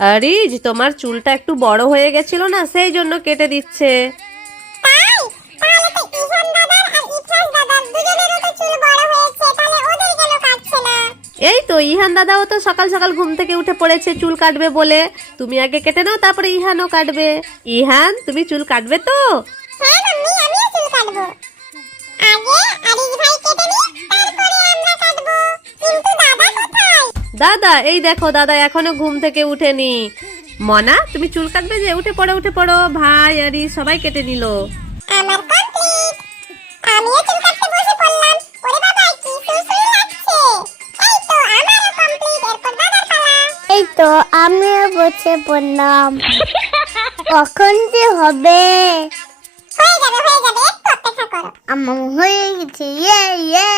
আরিজ, তোমার চুলটা একটু বড় হয়ে গেছিল না, সেই জন্য কেটে দিচ্ছে। এই তো ইহান দাদাও তো সকাল সকাল ঘুম থেকে উঠে পড়েছে চুল কাটবে বলে। তুমি আগে কেটে নাও, তারপরে ইহানও কাটবে। ইহান, তুমি চুল কাটবে তো? হ্যাঁ মাম্মি, আমিও চুল কাটবো। আগে আরিফ ভাই কেটে নিক, তারপরে আমরা কাটবো। কিন্তু দাদা কোথায়? দাদা, এই দেখো, দাদা এখনো ঘুম থেকে উঠেনি। মনা, তুমি চুল কাটবে যে? উঠে পড়ো, উঠে পড়ো। ভাই আরি সবাই কেটে নিল। আমার কমপ্লিট। আমিও চুল কাটতে বসে পড়লাম। ওরে বাবা, কি সুলসুলি লাগছে। এই তো আমারও কমপ্লিট, এরপর দাদার পালা। এই তো আমিও বসে পড়লাম। কখন যে হবে? হয়ে যাবে, একটু অপেক্ষা করো। আমার হয়ে গেছে। ইয়ে ইয়ে।